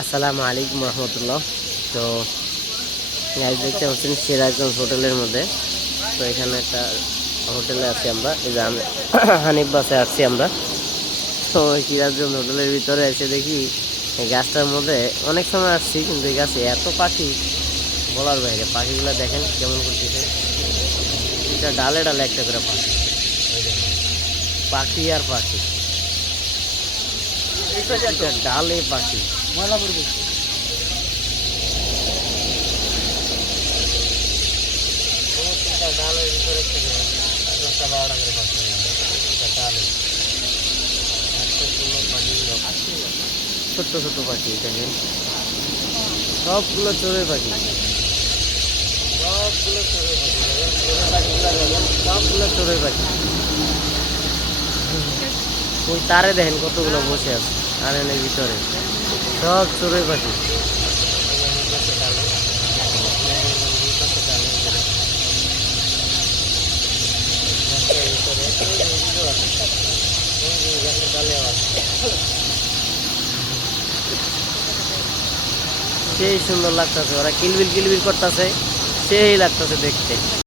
আসসালামু আলাইকুম রহমতুল্লাহ। তো গাইজ দেখতে পাচ্ছেন সিরাজগঞ্জ হোটেলের মধ্যে। তো এখানে একটা হোটেলে আছি আমরা, এই যে হানিফ বাসে আসছি আমরা। তো সিরাজগঞ্জ হোটেলের ভিতরে এসে দেখি এই গাছটার মধ্যে অনেক সময় আসছি, কিন্তু এই গাছে এত পাখি বলার বাইরে। পাখিগুলো দেখেন কেমন করতেছে, এটা ডালে ডালে একটা করে পাখি। এই দেখেন, পাখি আর পাখি, এটা ডালে পাখি। ময়লা পড়বে, ডালের ভিতরে থেকে 10টা-12টা করে পাখি, এটা ডালে এত সুন্দর পাখিগুলো, ছোট্ট ছোট্ট পাখি দেখেন, সবগুলো চড়ুই পাখি, সবগুলো চড়ুই পাখি দেখেন, চড়ুই পাখিগুলো দেখেন, সবগুলো চড়ুই পাখি। ওই তারে দেখেন কতগুলো বসে আছে আরেনের ভিতরে, সব চড়ুই পাখি। সেই সুন্দর লাগতেছে, ওরা কিলবিল কিলবিল করতেছে, সেই লাগতেছে দেখতে।